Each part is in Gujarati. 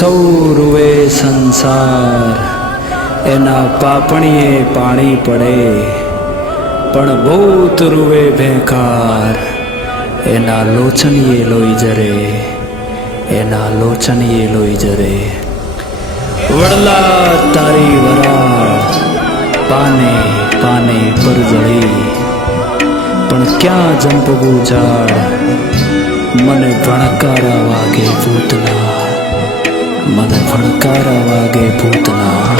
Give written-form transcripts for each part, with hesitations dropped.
સૌ રૂવે સંસાર, એના પાપણીએ પાણી પડે, પણ ભૂત રૂવે ભેંકાર, એના લોચનીએ લોહી જરે, એના લોચનીએ લોહી જરે. વડલા તારી વરાળ પાને પાને પર જળી, પણ ક્યાં જંપવું ઝાડ, મને ભણકારા વાગે ભૂતના, મને ભણકારા વાગે ભૂતના.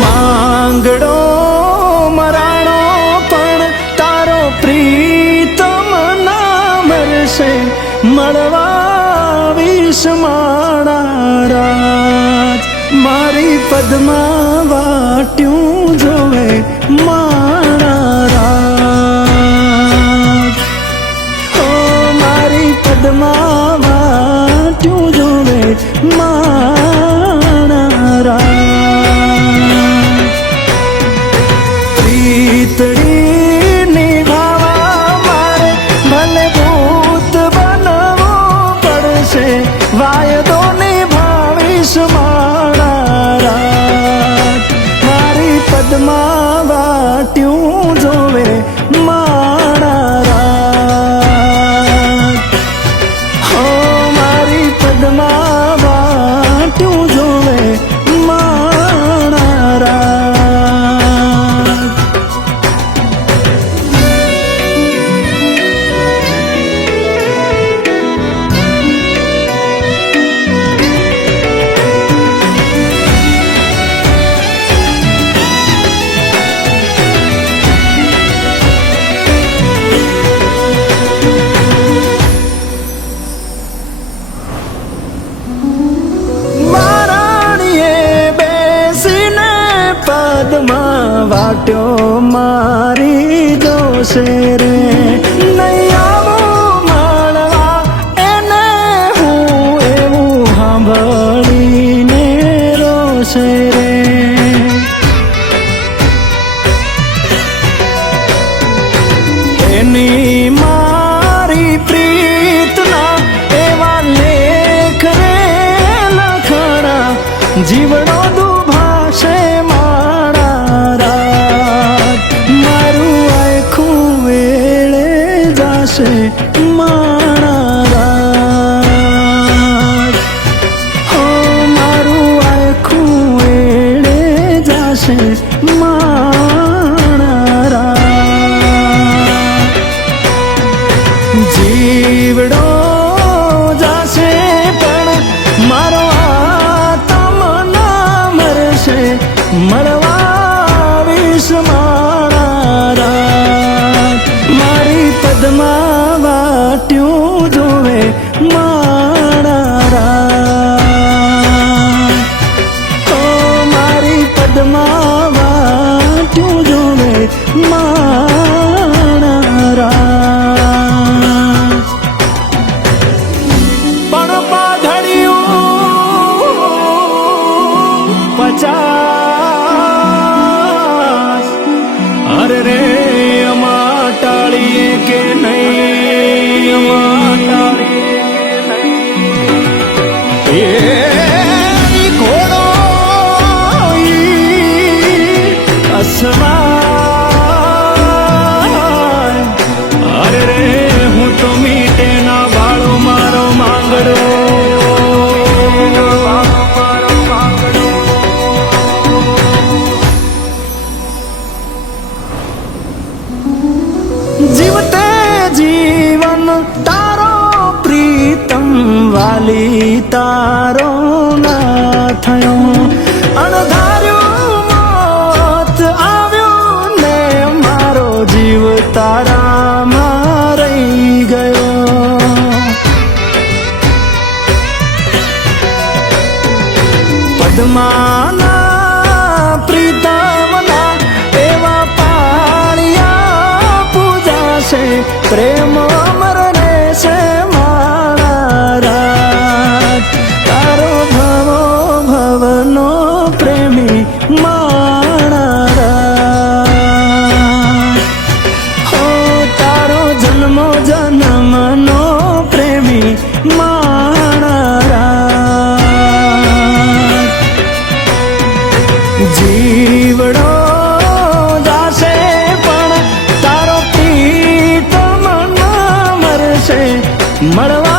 માંગડો મરાણો પણ તારો પ્રીતમ ના મરશે, મળવા વિષ માણા રાજ, મારી પદમાં વાટ્યું જોવે માણા રાજ. ઓ મારી પદમાં વાટ્યું જોવે માણા રાજ. વાયદો નિભાવીશ મારા રાત, મારી પદમાં વાટ્યું જોવે મારા રાત. હો મારી પદમાં વાટ્યું જોવે મારા રાત. વાટ્યો મારી જોશે રે, નહીં આવું મળવા એને હું એવું સાંભળીને રોશે રે. એની મારી પ્રીતના એવા લેખ રે લખણા, જીવડો દુભાશે મારા રાત. હો મારું આખું એળે જાશે મારા રાત. જીવડો જાશે પણ મારો આત્મા ના મરશે, મળવા વિષ મારા રાત, મારી પદમાં વાટ્યું જોવે મારા રાત. ઓ મારી પદમાં વાટ્યું જોવે મારા રાત. પણ પાઘડિયું 50 અરે રે અમાટાળીએ કે નહીં, ઘોડો અસવાય, અરે રે હું તો મીટે ના બાળો મારો માંગડો. જીવતે જીવન તારો પ્રીતમ વાલી તારો ના થયો, અણધાર્યું મોત આવ્યું ને મારો જીવ તારામાં રહી ગયો. પદ્માના પ્રીતમના એવા પાળિયા પૂજાશે, પ્રેમ અમર ને જીવડો જાશે પણ તારો પ્રીત મનમાં મરશે મળવા